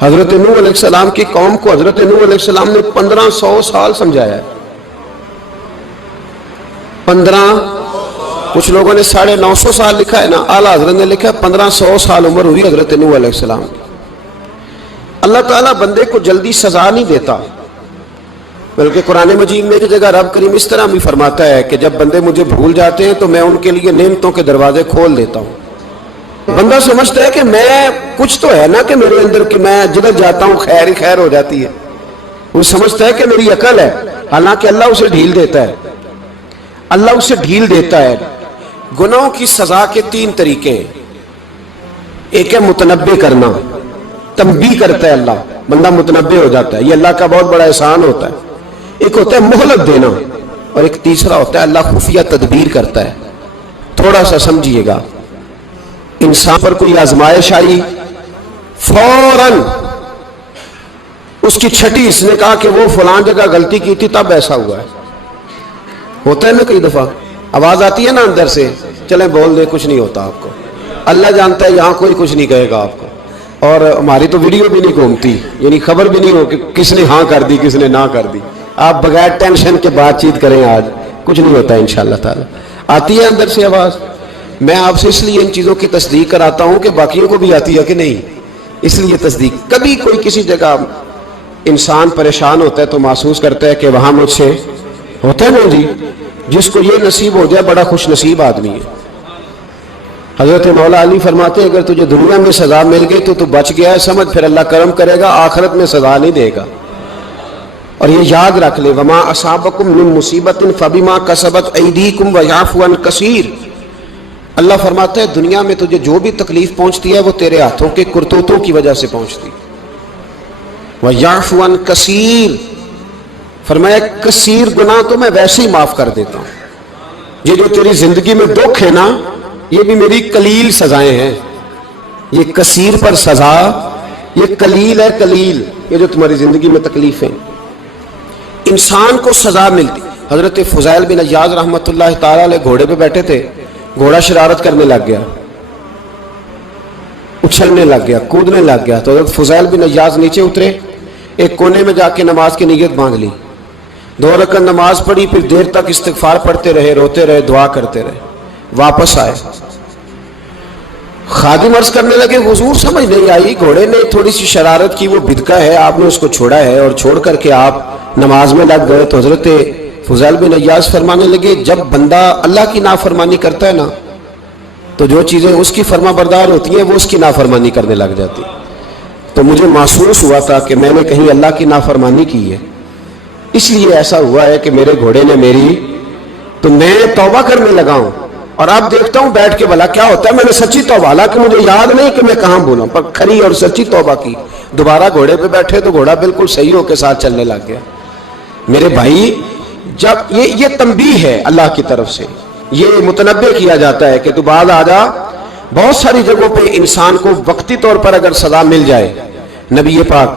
حضرت نوح علیہ السلام کی قوم کو حضرت نوح علیہ السلام نے 1500 سال سمجھایا ہے. 15، کچھ لوگوں نے 950 سال لکھا ہے نا، اعلیٰ حضرت نے لکھا ہے 1500 سال عمر ہوئی حضرت نوح علیہ السلام کی. اللہ تعالیٰ بندے کو جلدی سزا نہیں دیتا، بلکہ قرآن مجید میں ایک جگہ رب کریم اس طرح بھی فرماتا ہے کہ جب بندے مجھے بھول جاتے ہیں تو میں ان کے لیے نعمتوں کے دروازے کھول دیتا ہوں. بندہ سمجھتا ہے کہ میں کچھ تو ہے نا کہ میرے اندر کہ میں جدھر جاتا ہوں خیر ہی خیر ہو جاتی ہے. وہ سمجھتا ہے کہ میری عقل ہے، حالانکہ اللہ اسے ڈھیل دیتا ہے. اللہ اسے ڈھیل دیتا ہے. گناہوں کی سزا کے 3 طریقے ہیں. ایک ہے متنبع کرنا، تنبیہ کرتا ہے اللہ، بندہ متنبع ہو جاتا ہے، یہ اللہ کا بہت بڑا احسان ہوتا ہے. ایک ہوتا ہے مہلت دینا، اور ایک تیسرا ہوتا ہے اللہ خفیہ تدبیر کرتا ہے. تھوڑا سا سمجھیے گا، انسان پر کوئی آزمائش آئی، فوراً اس کی چھٹی اس نے کہا کہ وہ فلان جگہ غلطی کی تھی تب ایسا ہوا ہے. ہوتا ہے نا کئی دفعہ آواز آتی ہے نا اندر سے، چلیں بول دیں کچھ نہیں ہوتا آپ کو. اللہ جانتا ہے یہاں کوئی کچھ نہیں کہے گا آپ کو، اور ہماری تو ویڈیو بھی نہیں گھومتی، یعنی خبر بھی نہیں ہو کہ کس نے ہاں کر دی کس نے نہ کر دی. آپ بغیر ٹینشن کے بات چیت کریں، آج کچھ نہیں ہوتا ہے انشاءاللہ تعالی. آتی ہے اندر سے آواز. میں آپ سے اس لیے ان چیزوں کی تصدیق کراتا ہوں کہ باقیوں کو بھی آتی ہے کہ نہیں، اس لیے تصدیق. کبھی کوئی کسی جگہ انسان پریشان ہوتا ہے تو محسوس کرتا ہے کہ وہاں مجھ سے ہوتا ہے نا جی، جس کو یہ نصیب ہو جائے بڑا خوش نصیب آدمی ہے. حضرت مولا علی فرماتے ہیں اگر تجھے دنیا میں سزا مل گئی تو بچ گیا ہے، سمجھ پھر اللہ کرم کرے گا، آخرت میں سزا نہیں دے گا. اور یہ یاد رکھ لے، وما اصابکم من مصیبت فبما کسبت ایدیکم ویعفو عن کثیر. اللہ فرماتا ہے دنیا میں تجھے جو بھی تکلیف پہنچتی ہے وہ تیرے ہاتھوں کے کرتوتوں کی وجہ سے پہنچتی. ویعفو عن کثیر، فرمایا کثیر گناہ تو میں ویسے ہی معاف کر دیتا ہوں. یہ جو تیری زندگی میں دکھ ہے نا، یہ بھی میری قلیل سزائیں ہیں. یہ کثیر پر سزا، یہ قلیل ہے. قلیل یہ جو تمہاری زندگی میں تکلیفیں انسان کو سزا ملتی. حضرت فضیل بن عیاض رحمۃ اللہ تعالی علیہ گھوڑے پہ بیٹھے تھے، گھوڑا شرارت کرنے لگ گیا، اچھلنے لگ گیا، کودنے لگ گیا. تو حضرت فضیل بن عیاض نیچے اترے، ایک کونے میں جا کے نماز کی نیت باندھ لی، 2 رکعت نماز پڑھی، پھر دیر تک استغفار پڑھتے رہے، روتے رہے، دعا کرتے رہے. واپس آئے، خادم عرض کرنے لگے حضور سمجھ نہیں آئی، گھوڑے نے تھوڑی سی شرارت کی، وہ بدکا ہے، آپ نے اس کو چھوڑا ہے اور چھوڑ کر کے آپ نماز میں لگ گئے. تو حضرت فضیل بن عیاض فرمانے لگے جب بندہ اللہ کی نافرمانی کرتا ہے نا تو جو چیزیں اس کی فرما بردار ہوتی ہیں وہ اس کی نافرمانی کرنے لگ جاتی. تو مجھے محسوس ہوا تھا کہ میں نے کہیں اللہ کی نافرمانی کی ہے، اس لیے ایسا ہوا ہے کہ میرے گھوڑے نے میری، تو میں توبہ کرنے لگا ہوں. اور اب دیکھتا ہوں بیٹھ کے بھلا کیا ہوتا ہے. میں نے سچی توبہ، حالانکہ مجھے یاد نہیں کہ میں کہاں بولا، پر کھری اور سچی توبہ کی. دوبارہ گھوڑے پہ بیٹھے تو گھوڑا بالکل صحیح ہو کے ساتھ چلنے لگ گیا. میرے بھائی جب یہ تنبیہ ہے اللہ کی طرف سے، یہ متنبع کیا جاتا ہے کہ تو بعد آ جا. بہت ساری جگہوں پہ انسان کو وقتی طور پر اگر سزا مل جائے، نبی پاک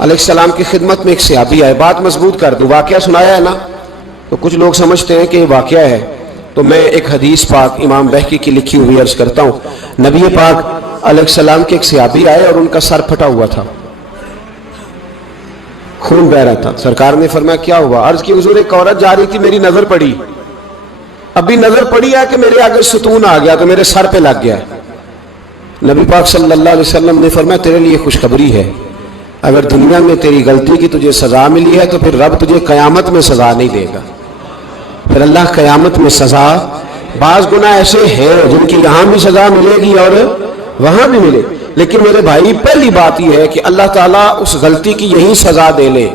علیہ السلام کی خدمت میں ایک صحابی آئے، بات مضبوط کر دوں، واقعہ سنایا ہے نا تو کچھ لوگ سمجھتے ہیں کہ یہ واقعہ ہے، تو میں ایک حدیث پاک امام بہقی کی لکھی ہوئی عرض کرتا ہوں. نبی پاک علیہ السلام کے ایک صحابی آئے اور ان کا سر پھٹا ہوا تھا، خون بہ رہا تھا. سرکار نے فرمایا کیا ہوا؟ عرض کی حضور ایک عورت جا رہی تھی، میری نظر پڑی، ابھی نظر پڑی ہے کہ میرے آگے ستون آ گیا تو میرے سر پہ لگ گیا. نبی پاک صلی اللہ علیہ وسلم نے فرمایا تیرے لیے خوشخبری ہے، اگر دنیا میں تیری غلطی کی تجھے سزا ملی ہے تو پھر رب تجھے قیامت میں سزا نہیں دے گا. پھر اللہ قیامت میں سزا، بعض گناہ ایسے ہیں جن کی یہاں بھی سزا ملے گی اور وہاں بھی ملے، لیکن میرے بھائی پہلی بات یہ ہے کہ اللہ تعالیٰ اس غلطی کی یہی سزا دے لے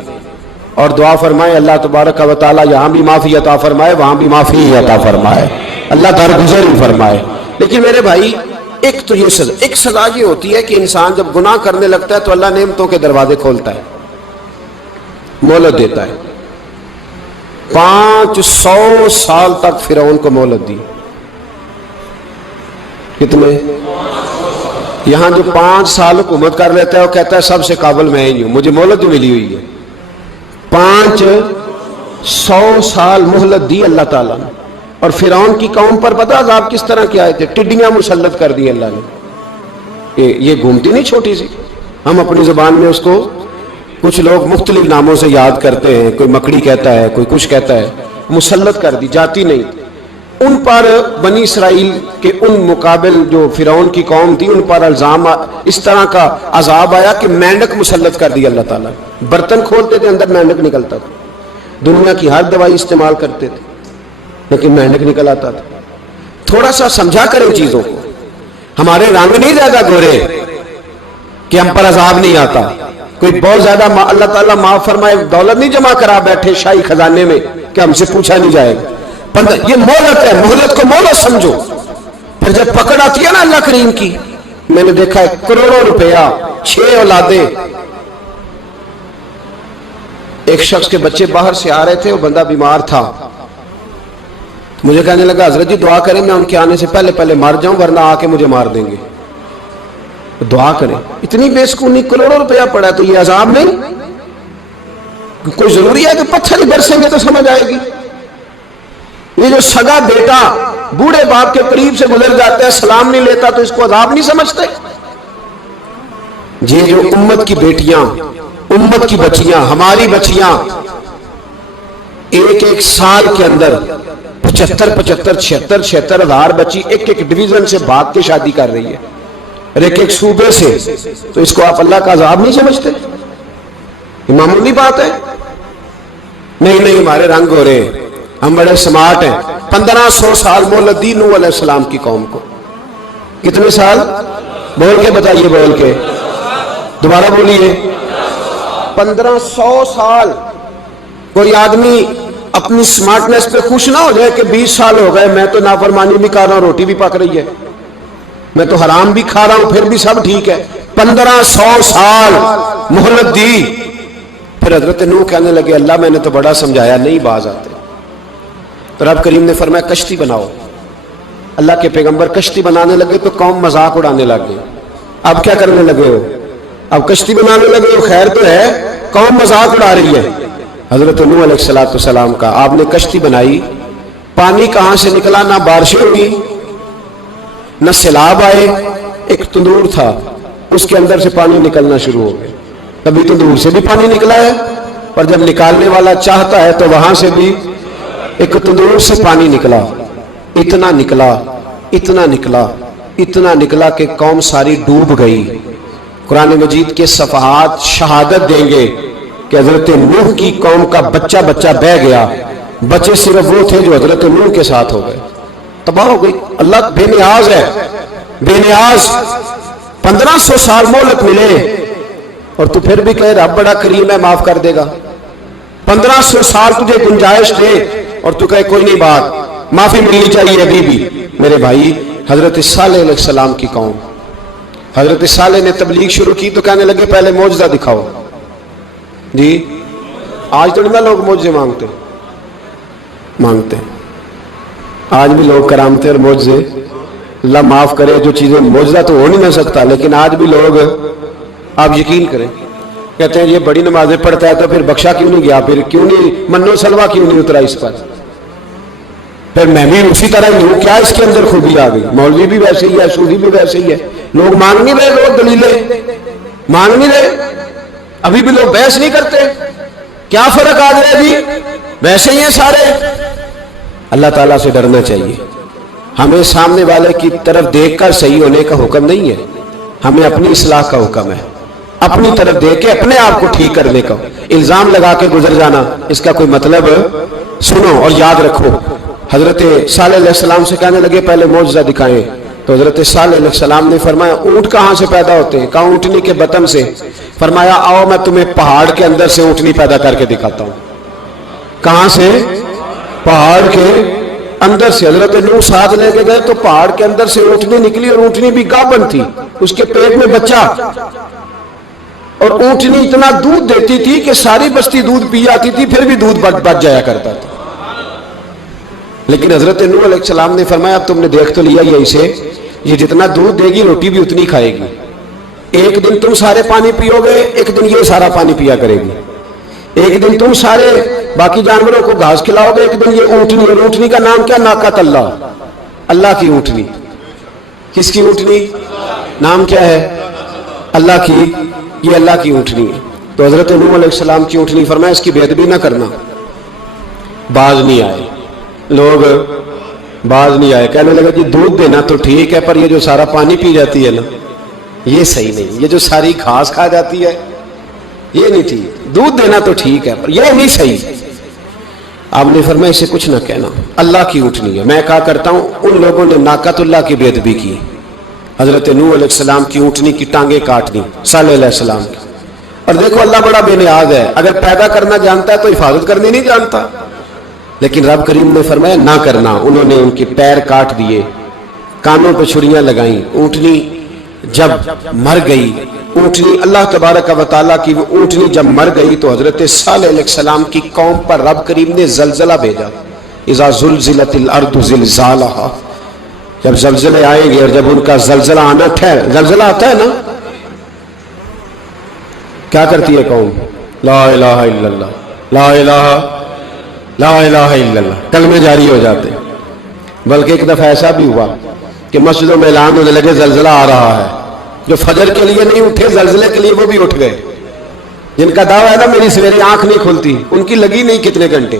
اور دعا فرمائے اللہ تبارک و تعالیٰ یہاں بھی معافی عطا فرمائے، وہاں بھی معافی عطا فرمائے، اللہ درگزر ہی فرمائے. لیکن میرے بھائی ایک تو یہ سزا، ایک سزا یہ ہوتی ہے کہ انسان جب گناہ کرنے لگتا ہے تو اللہ نعمتوں کے دروازے کھولتا ہے، مہلت دیتا ہے. 500 سال تک فرعون کو مہلت دی. کتنے؟ یہاں جو 5 سال حکومت کر لیتا ہے وہ کہتا ہے سب سے قابل میں ہی ہوں، مجھے مہلت بھی ملی ہوئی ہے. 500 سال مہلت دی اللہ تعالیٰ نے. اور فرعون کی قوم پر پتہ عذاب کس طرح کے آئے تھے؟ ٹڈیاں مسلط کر دی اللہ نے. یہ گھومتی نہیں چھوٹی سی، ہم اپنی زبان میں اس کو کچھ لوگ مختلف ناموں سے یاد کرتے ہیں، کوئی مکڑی کہتا ہے، کوئی کچھ کہتا ہے، مسلط کر دی، جاتی نہیں۔ ان پر بنی اسرائیل کے ان مقابل جو فرعون کی قوم تھی، ان پر الزام اس طرح کا عذاب آیا کہ مینڈک مسلط کر دی اللہ تعالیٰ۔ برتن کھولتے تھے اندر مینڈک نکلتا تھا، دنیا کی ہر دوائی استعمال کرتے تھے لیکن مینڈک نکل آتا تھا۔ تھوڑا سا سمجھا کریں چیزوں کو، ہمارے رنگ نہیں زیادہ گورے کہ ہم پر عذاب نہیں آتا۔ کوئی بہت زیادہ اللہ تعالیٰ معاف فرمائے دولت نہیں جمع کرا بیٹھے شاہی خزانے میں کہ ہم سے پوچھا نہیں جائے گا۔ یہ مہلت ہے، مہلت کو مہلت سمجھو۔ پھر جب پکڑ آتی ہے نا اللہ کریم کی، میں نے دیکھا ہے کروڑوں روپیہ، 6 اولادیں، ایک شخص کے بچے باہر سے آ رہے تھے، وہ بندہ بیمار تھا، مجھے کہنے لگا حضرت جی دعا کریں میں ان کے آنے سے پہلے مر جاؤں ورنہ آ کے مجھے مار دیں گے، دعا کریں۔ اتنی بے سکونی، کروڑوں روپیہ پڑا ہے تو یہ عذاب نہیں؟ کوئی ضروری ہے کہ پتھر ہی برسیں گے تو سمجھ آئے گی؟ یہ جو سگا بیٹا بوڑھے باپ کے قریب سے گزر جاتا ہے، سلام نہیں لیتا تو اس کو عذاب نہیں سمجھتے؟ یہ جو امت کی بیٹیاں، امت کی بچیاں، ہماری بچیاں ایک سال کے اندر 75,000 ہزار بچی ایک ڈویژن سے بھاگ کے شادی کر رہی ہے، اور ایک صوبے سے، تو اس کو آپ اللہ کا عذاب نہیں سمجھتے؟ یہ معمولی بات ہے؟ نہیں ہمارے رنگ ہو رہے ہیں، ہم بڑے سمارٹ ہیں۔ 1500 سال مہلت دی نوح علیہ السلام کی قوم کو۔ کتنے سال؟ بول کے بتائیے، بول کے دوبارہ بولیے۔ 1500 سال۔ کوئی آدمی اپنی سمارٹنس پہ خوش نہ ہو جائے کہ 20 سال ہو گئے میں تو نافرمانی بھی کر رہا ہوں، روٹی بھی پک رہی ہے، میں تو حرام بھی کھا رہا ہوں، پھر بھی سب ٹھیک ہے۔ 1500 سال مہلت دی۔ پھر حضرت نوح کہنے لگے اللہ میں نے تو بڑا سمجھایا، نہیں باز آتے۔ تو رب کریم نے فرمایا کشتی بناؤ۔ اللہ کے پیغمبر کشتی بنانے لگے تو قوم مذاق اڑانے لگ گئی۔ اب کیا کرنے لگے ہو؟ اب کشتی بنانے لگے ہو، خیر تو ہے، قوم مذاق اڑا رہی ہے۔ حضرت نوح علیہ السلام کا آپ نے کشتی بنائی، پانی کہاں سے نکلا؟ نہ بارشیں ہوئی نہ سیلاب آئے، ایک تندور تھا اس کے اندر سے پانی نکلنا شروع ہو گیا۔ کبھی تندور سے بھی پانی نکلا ہے، اور جب نکالنے والا چاہتا ہے تو وہاں سے بھی ایک تندور سے پانی نکلا۔ اتنا نکلا کہ قوم ساری ڈوب گئی۔ قرآن مجید کے صفحات شہادت دیں گے کہ حضرت نوح کی قوم کا بچہ بہ گیا، بچے صرف وہ تھے جو حضرت نوح کے ساتھ ہو گئے، تباہ ہو گئی۔ اللہ بے نیاز ہے، بے نیاز۔ 1500 سال مہلت ملے اور تو پھر بھی کہے رب بڑا کریم ہے، معاف کر دے گا۔ 1500 سال تجھے گنجائش دے اور تو کہے کوئی نہیں، بات معافی ملنی چاہیے ابھی بھی۔ میرے بھائی، حضرت صالح علیہ السلام کی قوم، حضرت صالح نے تبلیغ شروع کی تو کہنے لگے پہلے معجزہ دکھاؤ۔ جی آج تو نہیں لوگ معجزے مانگتے ہیں، آج بھی لوگ کرامتیں اور معجزے، اللہ معاف کرے، جو چیزیں معجزہ تو ہو نہیں سکتا لیکن آج بھی لوگ، آپ یقین کریں، کہتے ہیں یہ بڑی نمازیں پڑھتا ہے تو پھر بخشا کیوں نہیں گیا، پھر کیوں نہیں منو سلوا کیوں نہیں اترا اس پر، پھر میں بھی اسی طرح ہی ہوں، کیا اس کے اندر خوبی آ گئی؟ مولوی بھی ویسے ہی ہے، سودی بھی ویسے ہی ہے، لوگ مانگ نہیں رہے، لوگ دلیلیں مانگ نہیں رہے، ابھی بھی لوگ بحث نہیں کرتے، کیا فرق آ گیا جی؟ ویسے ہی ہیں سارے۔ اللہ تعالیٰ سے ڈرنا چاہیے، ہمیں سامنے والے کی طرف دیکھ کر صحیح ہونے کا حکم نہیں ہے، ہمیں اپنی اصلاح کا حکم ہے، اپنی طرف دیکھ کے اپنے آپ کو ٹھیک کرنے کا۔ الزام لگا کے گزر جانا اس کا کوئی مطلب؟ سنو اور یاد رکھو، حضرت صالح علیہ السلام سے کہنے لگے پہلے معجزہ دکھائیں، تو حضرت صالح علیہ السلام نے فرمایا اونٹ کہاں سے پیدا ہوتے ہیں؟ کہا اونٹنی کے بطن سے۔ فرمایا آؤ میں تمہیں پہاڑ کے اندر سے اونٹنی پیدا کر کے دکھاتا ہوں۔ کہاں سے؟ پہاڑ کے اندر سے۔ حضرت نوح ساتھ لے کے گئے تو پہاڑ کے اندر سے اونٹنی نکلی، اور اونٹنی بھی گابن تھی، اس کے پیٹ میں بچہ، اور اونٹنی اتنا دودھ دیتی تھی کہ ساری بستی دودھ پی جاتی تھی، پھر بھی دودھ بچ جایا کرتا تھا۔ لیکن حضرت نوح علیہ السلام نے فرمایا اب تم نے دیکھ تو لیا یہ اسے، یہ جتنا دودھ دے گی روٹی بھی اتنی کھائے گی، ایک دن تم سارے پانی پیو گے، ایک دن یہ سارا پانی پیا کرے گی، ایک دن تم سارے باقی جانوروں کو گھاس کھلاؤ گے، ایک دن یہ اونٹنی، اور اونٹنی کا نام کیا؟ ناقۃ اللہ، اللہ کی اونٹنی۔ کس کی اونٹنی؟ نام کیا ہے؟ اللہ کی یہ اللہ کی اونٹنی ہے. تو حضرت نوح علیہ السلام کی اونٹنی فرمایا اس کی بےادبی نہ کرنا. باز نہیں آئے لوگ، باز نہیں آئے. کہنے لگا جی دودھ دینا تو ٹھیک ہے، پر یہ جو سارا پانی پی جاتی ہے نا یہ صحیح نہیں. یہ جو ساری گھاس کھا جاتی ہے یہ نہیں ٹھیک. دودھ دینا تو ٹھیک ہے پر یہ نہیں صحیح. آپ نے فرمایا اسے کچھ نہ کہنا، اللہ کی اونٹنی ہے. میں کہا کرتا ہوں ان لوگوں نے ناقۃ اللہ کی بے ادبی کی. حضرت نوح علیہ السلام کی اونٹنی کی ٹانگیں کاٹ دی صالح علیہ السلام کی. اور دیکھو اللہ بڑا بے نیاز ہے، اگر پیدا کرنا جانتا ہے تو حفاظت کرنی نہیں جانتا. لیکن رب کریم نے فرمایا نہ کرنا. انہوں نے ان کے پیر کاٹ دیے، کانوں پہ چھریاں لگائیں. اونٹنی جب مر گئی، اونٹنی اللہ تبارک و تعالیٰ کی وہ اونٹنی جب مر گئی تو حضرت صالح علیہ السلام کی قوم پر رب کریم نے زلزلہ بھیجا. اذا زلزلت الارض زلزالہا، جب زلزلے آئیں گے اور جب ان کا زلزلہ آنا زلزلہ آتا ہے نا، کیا کرتی ہے قوم؟ لا الہ الا اللہ، لا الہ الا اللہ، کلمے جاری ہو جاتے. بلکہ ایک دفعہ ایسا بھی ہوا کہ مسجدوں میں اعلان ہونے لگے زلزلہ آ رہا ہے. جو فجر کے لیے نہیں اٹھے زلزلے کے لیے وہ بھی اٹھ گئے. جن کا دعویٰ ہے نا میری سویرے آنکھ نہیں کھلتی، ان کی لگی نہیں کتنے گھنٹے،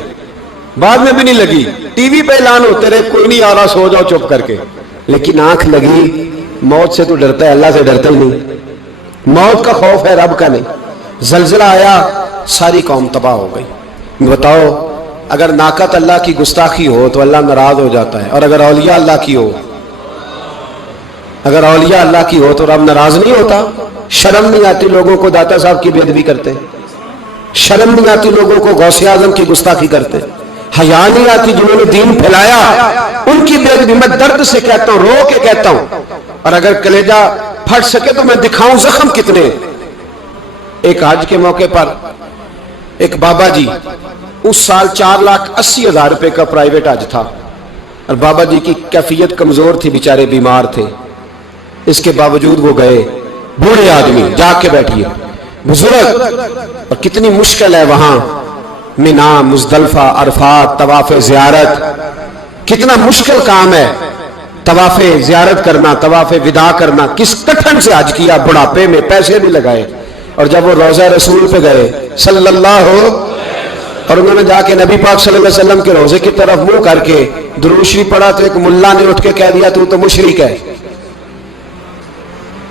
بعد میں بھی نہیں لگی. ٹی وی پہ اعلان ہوتے رہے کوئی نہیں آ رہا، سو جاؤ چپ کر کے. لیکن آنکھ لگی. موت سے تو ڈرتا ہے، اللہ سے ڈرتا ہی نہیں. موت کا خوف ہے، رب کا نہیں. زلزلہ آیا، ساری قوم تباہ ہو گئی. بتاؤ اگر ناقت اللہ کی گستاخی ہو تو اللہ ناراض ہو جاتا ہے، اور اگر اولیاء اللہ کی ہو، اگر اولیاء اللہ کی ہو تو رب ناراض نہیں ہوتا. شرم نہیں آتی لوگوں کو داتا صاحب کی بے ادبی کرتے، شرم نہیں آتی لوگوں کو غوث اعظم کی گستاخی کرتے، حیا نہیں آتی جنہوں نے دین پھیلایا ان کی بے ادبی. میں درد سے کہتا ہوں، رو کے کہتا ہوں، اور اگر کلیجہ پھٹ سکے تو میں دکھاؤں زخم کتنے. ایک حج کے موقع پر ایک بابا جی، اس سال 4,80,000 روپے کا پرائیویٹ حج تھا، اور بابا جی کی کیفیت کمزور تھی، بیچارے بیمار تھے. اس کے باوجود وہ گئے. بوڑھے آدمی، جا کے بیٹھیے، بزرگ، اور کتنی مشکل ہے وہاں مینا، مزدلفہ، عرفات، طواف زیارت. کتنا مشکل کام ہے طواف زیارت کرنا، طواف وداع کرنا. کس کٹھن سے حج کیا، بڑھاپے میں پیسے بھی لگائے. اور جب وہ روضہ رسول پہ گئے صلی اللہ اور انہوں نے جا کے نبی پاک صلی اللہ علیہ وسلم کے روضے کی طرف منہ کر کے درود شریف پڑھا تو ایک ملا نے اٹھ کے کہہ دیا تو مشرک ہے.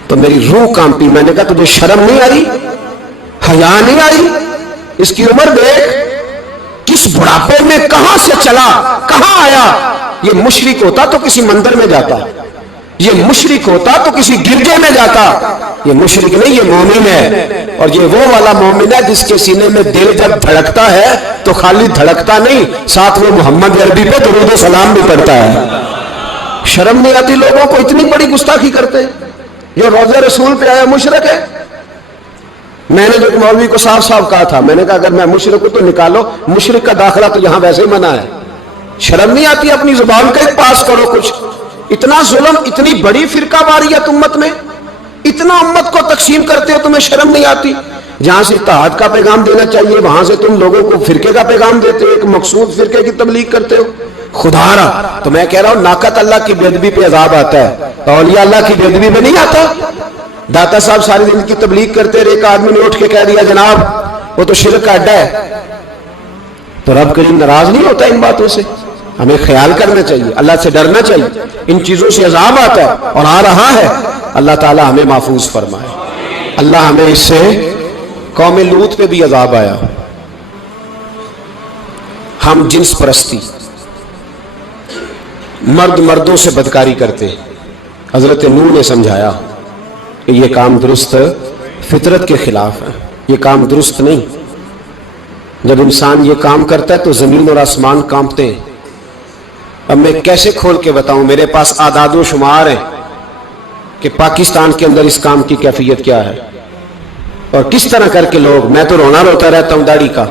تو میری روح کانپی. میں نے کہا تجھے شرم نہیں آئی، حیا نہیں آئی؟ اس کی عمر دیکھ، کس بڑھاپے میں کہاں سے چلا، کہاں آیا. یہ مشرک ہوتا تو کسی مندر میں جاتا، یہ مشرک ہوتا تو کسی گرجے میں جاتا. یہ مشرک نہیں، یہ مومن ہے. اور یہ وہ والا مومن ہے جس کے سینے میں دل جب دھڑکتا ہے تو خالی دھڑکتا نہیں، ساتھ وہ محمد عربی پہ درود و سلام بھی پڑھتا ہے. شرم نہیں آتی لوگوں کو، اتنی بڑی گستاخی کرتے. جو روضہ رسول پہ آیا مشرک ہے. میں نے جو مولوی کو صاف صاف کہا تھا، میں نے کہا اگر میں مشرک ہوں تو نکالو، مشرک کا داخلہ تو یہاں ویسے ہی منع ہے. شرم نہیں آتی؟ اپنی زبان کا ایک پاس کرو کچھ. اتنا ظلم، اتنی بڑی فرقہ واریت امت میں، اتنا امت کو تقسیم کرتے ہو، تمہیں شرم نہیں آتی؟ جہاں سے اتحاد کا پیغام دینا چاہیے وہاں سے تم لوگوں کو فرقے کا پیغام دیتے ہو، ایک مخصوص فرقے کی تبلیغ کرتے ہو. خدا رہا تو میں کہہ رہا ہوں ناقت اللہ کی بے ادبی پہ عذاب آتا ہے، اولیاء اللہ کی بے ادبی پہ نہیں آتا. داتا صاحب ساری دن کی تبلیغ کرتے رہے، ایک آدمی نے اٹھ کے کہہ دیا جناب وہ تو شرک کا اڈا ہے، تو رب کریم ناراض نہیں ہوتا ان باتوں سے. ہمیں خیال کرنا چاہیے، اللہ سے ڈرنا چاہیے. ان چیزوں سے عذاب آتا ہے اور آ رہا ہے. اللہ تعالی ہمیں محفوظ فرمائے. اللہ ہمیں اس سے، قوم لوط پہ بھی عذاب آیا. ہم جنس پرستی، مرد مردوں سے بدکاری کرتے. حضرت نوح نے سمجھایا کہ یہ کام درست فطرت کے خلاف ہے، یہ کام درست نہیں. جب انسان یہ کام کرتا ہے تو زمین اور آسمان کانپتے ہیں. اب میں کیسے کھول کے بتاؤں، میرے پاس اعداد و شمار ہیں کہ پاکستان کے اندر اس کام کی کیفیت کیا ہے اور کس طرح کر کے لوگ. میں تو رونا روتا رہتا ہوں داڑھی کا.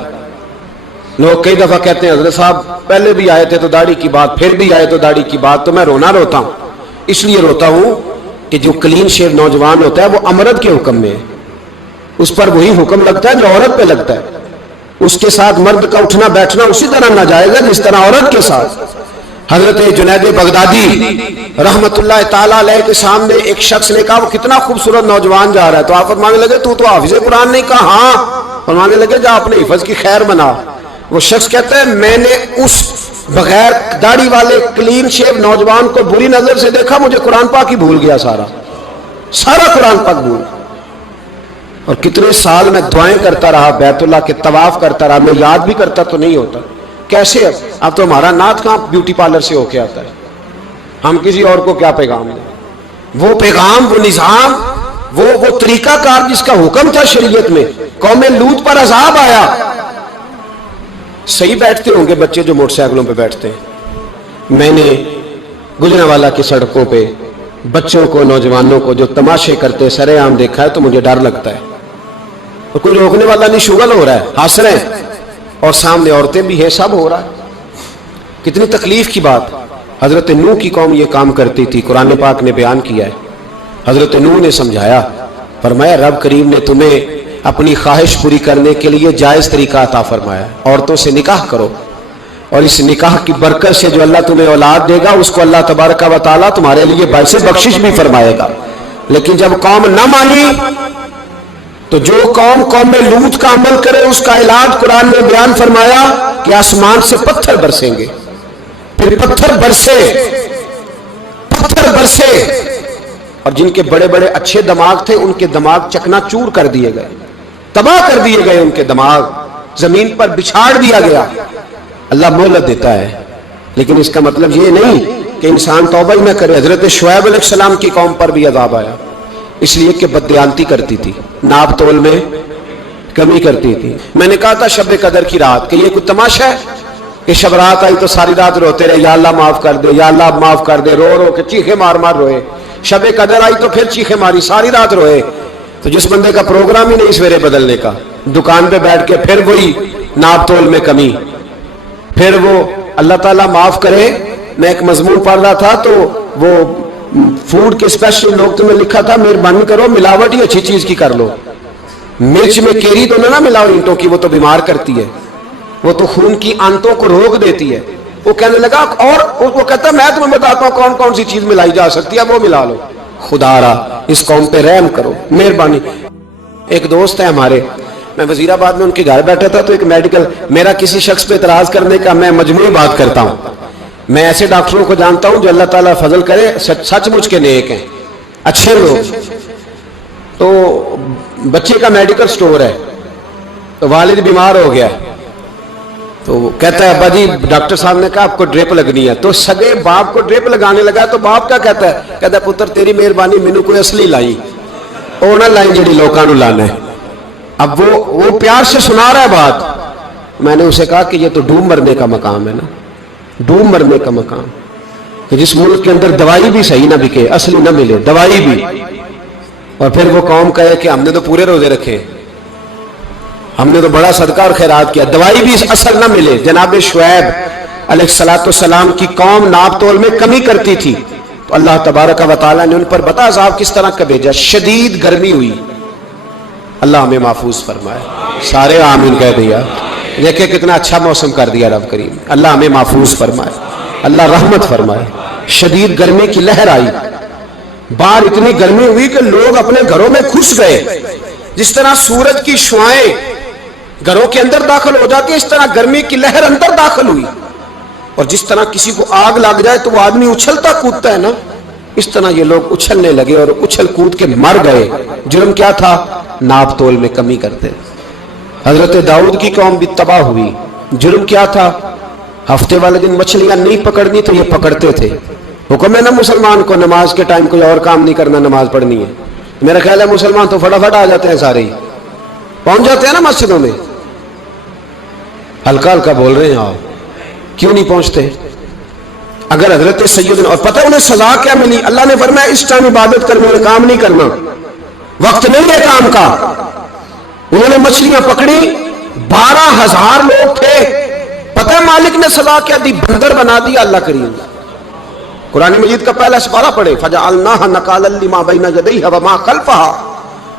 لوگ کئی دفعہ کہتے ہیں حضرت صاحب پہلے بھی آئے تھے تو داڑھی کی بات، پھر بھی آئے تو داڑھی کی بات. تو میں رونا روتا ہوں، اس لیے روتا ہوں کہ جو کلین شیو نوجوان ہوتا ہے وہ امرد کے حکم میں ہے، اس پر وہی حکم لگتا ہے جو عورت پہ لگتا ہے. اس کے ساتھ مرد کا اٹھنا بیٹھنا اسی طرح ناجائز ہے جس طرح عورت کے ساتھ. حضرت جنید بغدادی رحمت اللہ تعالیٰ علیہ کے سامنے ایک شخص نے کہا وہ کتنا خوبصورت نوجوان جا رہا ہے، تو آپ فرمانے لگے تو حافظ قرآن نہیں؟ کہا ہاں۔ فرمانے لگے جا اپنے حفظ کی خیر بنا۔ وہ شخص کہتا ہے میں نے اس بغیر داڑھی والے کلین شیو نوجوان کو بری نظر سے دیکھا، مجھے قرآن پاک ہی بھول گیا، سارا قرآن پاک بھول۔ اور کتنے سال میں دعائیں کرتا رہا، بیت اللہ کے طواف کرتا رہا، میں یاد بھی کرتا تو نہیں ہوتا۔ کیسے اب تو ہمارا نعت کہاں بیوٹی پارلر سے ہو کے آتا ہے، ہم کسی اور کو کیا پیغام دیں؟ وہ پیغام، وہ نظام، وہ طریقہ کار جس کا حکم تھا شریعت میں، قوم لوط پر عذاب آیا۔ صحیح بیٹھتے ہوں گے بچے جو موٹر سائیکلوں پہ بیٹھتے ہیں، میں نے گجرے والا کی سڑکوں پہ بچوں کو، نوجوانوں کو جو تماشے کرتے سرے عام دیکھا ہے تو مجھے ڈر لگتا ہے، اور کوئی روکنے والا نہیں، شغل ہو رہا ہے، ہنس رہے ہیں، اور سامنے عورتیں بھی ہیں، سب ہو رہا ہے۔ کتنی تکلیف کی بات۔ حضرت نوح کی قوم یہ کام کرتی تھی، قرآن پاک نے بیان کیا ہے۔ حضرت نوح نے سمجھایا، فرمایا رب کریم نے تمہیں اپنی خواہش پوری کرنے کے لیے جائز طریقہ عطا فرمایا، عورتوں سے نکاح کرو، اور اس نکاح کی برکت سے جو اللہ تمہیں اولاد دے گا اس کو اللہ تبارک و تعالیٰ تمہارے لیے باعث بخشش بھی فرمائے گا۔ لیکن جب قوم نہ مانی تو جو قوم لوط کا عمل کرے اس کا علاج قرآن نے بیان فرمایا کہ آسمان سے پتھر برسیں گے، پھر پتھر برسے، اور جن کے بڑے بڑے اچھے دماغ تھے ان کے دماغ چکنا چور کر دیے گئے، تباہ کر دیے گئے، ان کے دماغ زمین پر بچھاڑ دیا گیا۔ اللہ مہلت دیتا ہے، لیکن اس کا مطلب یہ نہیں کہ انسان توبہ ہی نہ کرے۔ حضرت شعیب علیہ السلام کی قوم پر بھی عذاب آیا، اس لیے کہ بددیانتی کرتی تھی، ناپ تول میں کمی کرتی تھی۔ میں نے کہا تھا شب قدر کی رات کہ یہ کوئی تماشا ہے کہ شب رات آئی تو ساری رات روتے رہے، یا اللہ معاف کر دے، یا اللہ معاف کر دے، رو رو کے چیخے مار مار روئے۔ شب قدر آئی تو پھر چیخے ماری، ساری رات روئے۔ تو جس بندے کا پروگرام ہی نہیں سویرے بدلنے کا، دکان پہ بیٹھ کے پھر وہی ناپ تول میں کمی، پھر وہ اللہ تعالیٰ معاف کرے۔ میں ایک مضمون پڑھ رہا تھا تو وہ فوڈ کے اسپیشل نوٹ میں لکھا تھا مہربانی کرو ملاوٹ ہی اچھی چیز کی کر لو، مرچ میں کیری تو نہ ملاؤ اینٹوں کی، وہ تو بیمار کرتی ہے، وہ تو خون کی آنتوں کو روک دیتی ہے۔ وہ کہنے لگا، اور وہ کہتا ہے میں تمہیں بتاتا ہوں کون کون سی چیز ملائی جا سکتی ہے، وہ ملا لو۔ خدا را اس قوم پہ رحم کرو، مہربانی۔ ایک دوست ہے ہمارے، میں وزیر آباد میں ان کے گھر بیٹھا تھا تو ایک میڈیکل، میرا کسی شخص پہ اعتراض کرنے کا میں مجموعی بات کرتا ہوں۔ میں ایسے ڈاکٹروں کو جانتا ہوں جو اللہ تعالیٰ فضل کرے سچ مچ کے نیک ہیں، اچھے لوگ۔ تو بچے کا میڈیکل سٹور ہے، تو والد بیمار ہو گیا، تو وہ کہتا ہے ابا جی ڈاکٹر صاحب نے کہا آپ کو ڈرپ لگنی ہے، تو سگے باپ کو ڈرپ لگانے لگا۔ تو باپ کیا کہتا ہے پتر تیری مہربانی، مینوں کوئی اصلی لائی، وہ نہ لائی جڑی لوکاں نوں لانا ہے۔ اب وہ پیار سے سنا رہا ہے بات۔ میں نے اسے کہا کہ یہ تو ڈوب مرنے کا مقام ہے نا، ڈوب مرنے کا مقام، کہ جس ملک کے اندر دوائی بھی صحیح نہ بکے، اصلی نہ ملے دوائی بھی، اور پھر وہ قوم کہے کہ ہم نے تو پورے روزے رکھے، ہم نے تو بڑا صدقہ اور خیرات کیا، دوائی بھی اصل نہ ملے۔ جناب شعیب علیہ السلام کی قوم ناپ تول میں کمی کرتی تھی، تو اللہ تبارک و تعالیٰ نے ان پر بتا عذاب کس طرح کا بھیجا، شدید گرمی ہوئی۔ اللہ ہمیں محفوظ فرمائے، سارے آمین کہہ دیا۔ دیکھیں کتنا اچھا موسم کر دیا رب کریم، اللہ ہمیں محفوظ فرمائے، اللہ رحمت فرمائے۔ شدید گرمی کی لہر آئی، باہر اتنی گرمی ہوئی کہ لوگ اپنے گھروں میں گھس گئے۔ جس طرح سورج کی شعاعیں گھروں کے اندر داخل ہو جاتی ہے، اس طرح گرمی کی لہر اندر داخل ہوئی، اور جس طرح کسی کو آگ لگ جائے تو وہ آدمی اچھلتا کودتا ہے نا، اس طرح یہ لوگ اچھلنے لگے اور اچھل کود کے مر گئے۔ جرم کیا تھا؟ ناپ تول میں کمی کرتے۔ حضرت داؤد کی قوم بھی تباہ ہوئی، جرم کیا تھا؟ ہفتے والے دن مچھلیاں نہیں پکڑنی تو یہ پکڑتے تھے۔ حکم ہے نا مسلمان کو نماز کے ٹائم کوئی اور کام نہیں کرنا، نماز پڑھنی ہے۔ میرا خیال ہے مسلمان تو فٹافٹ آ جاتے ہیں، سارے ہی پہنچ جاتے ہیں نا مسجدوں میں۔ ہلکا ہلکا بول رہے ہیں آپ، کیوں نہیں پہنچتے؟ اگر حضرت سیدنا، اور پتہ انہیں سزا کیا ملی؟ اللہ نے فرمایا اس ٹائم عبادت کرنے میں کام نہیں کرنا، وقت نہیں ہے کام کا۔ انہوں نے مچھلیاں پکڑی، 12,000 لوگ تھے، پتہ مالک نے سزا کیا دی؟ بندر بنا دیا اللہ کریم۔ قرآن مجید کا پہلا سپارہ پڑھے، فَجَعَلْنَاهَا نَكَالًا لِمَا بَيْنَ يَدَيْهَا وَمَا خَلْفَهَا۔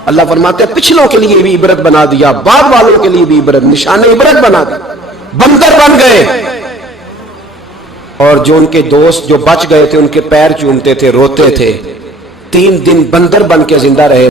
اللہ فرماتے ہیں پچھلوں کے لیے بھی عبرت بنا دیا، بعد والوں کے لیے بھی عبرت، نشان عبرت بنا دیا، بندر بن گئے۔ اور جو ان کے دوست جو بچ گئے تھے ان کے پیر چومتے تھے، روتے تھے، 3 دن بندر بن کے زندہ رہے